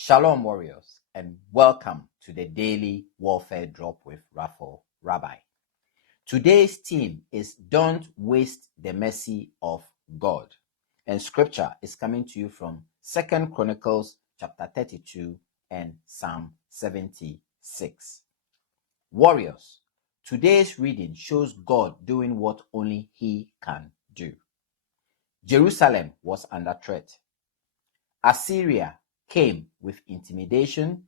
Shalom, warriors, and welcome to the Daily Warfare Drop with Raphael Rabbi. Today's theme is Don't Waste the Mercy of God. And scripture is coming to you from 2 Chronicles chapter 32 and Psalm 76. Warriors, today's reading shows God doing what only He can do. Jerusalem was under threat. Assyria came with intimidation,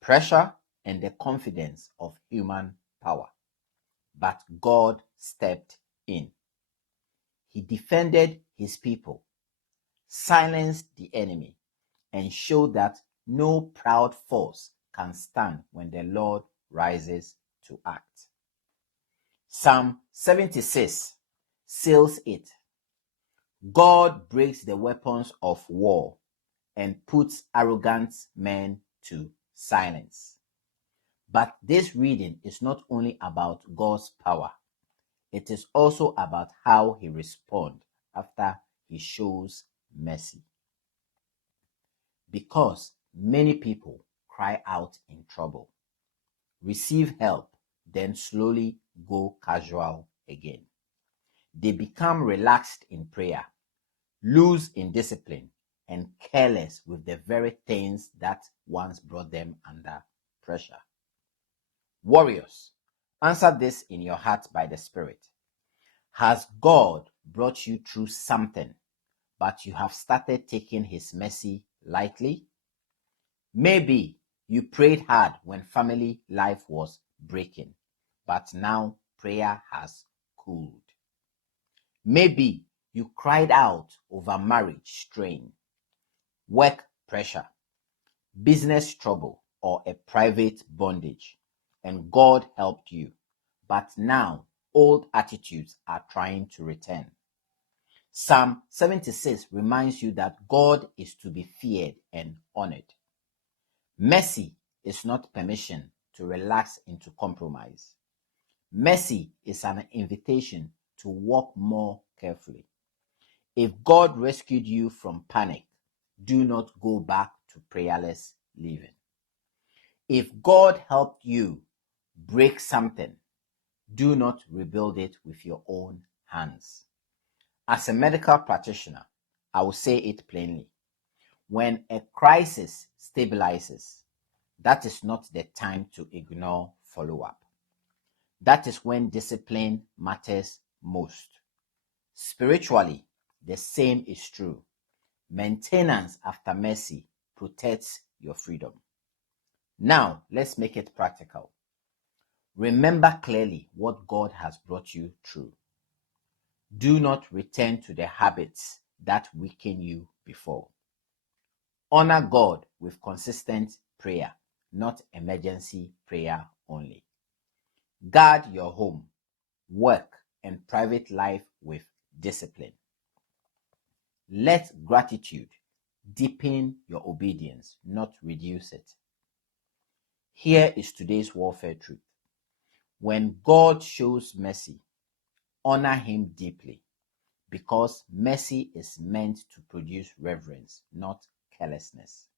pressure, and the confidence of human power. But God stepped in. He defended his people, silenced the enemy, and showed that no proud force can stand when the Lord rises to act. Psalm 76 seals it. God breaks the weapons of war and puts arrogant men to silence. But this reading is not only about God's power, it is also about how he responds after he shows mercy. Because many people cry out in trouble, receive help, then slowly go casual again. They become relaxed in prayer, loose in discipline, and careless with the very things that once brought them under pressure. Warriors, answer this in your heart by the Spirit. Has God brought you through something, but you have started taking his mercy lightly? Maybe you prayed hard when family life was breaking, but now prayer has cooled. Maybe you cried out over marriage strain, work pressure, business trouble, or a private bondage, and God helped you. But now old attitudes are trying to return. Psalm 76 reminds you that God is to be feared and honored. Mercy is not permission to relax into compromise. Mercy is an invitation to walk more carefully. If God rescued you from panic, do not go back to prayerless living. If God helped you break something, do not rebuild it with your own hands. As a medical practitioner, I will say it plainly. When a crisis stabilizes, that is not the time to ignore follow-up. That is when discipline matters most. Spiritually, the same is true. Maintenance after mercy protects your freedom. Now, let's make it practical. Remember clearly what God has brought you through. Do not return to the habits that weakened you before. Honor God with consistent prayer, not emergency prayer only. Guard your home, work, and private life with discipline. Let gratitude deepen your obedience, not reduce it. Here is today's warfare truth. When God shows mercy, honor him deeply, because mercy is meant to produce reverence, not carelessness.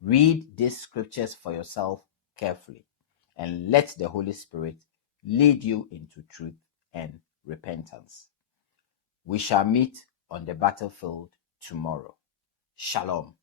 Read these scriptures for yourself carefully and let the Holy Spirit lead you into truth and repentance. We shall meet on the battlefield tomorrow. Shalom.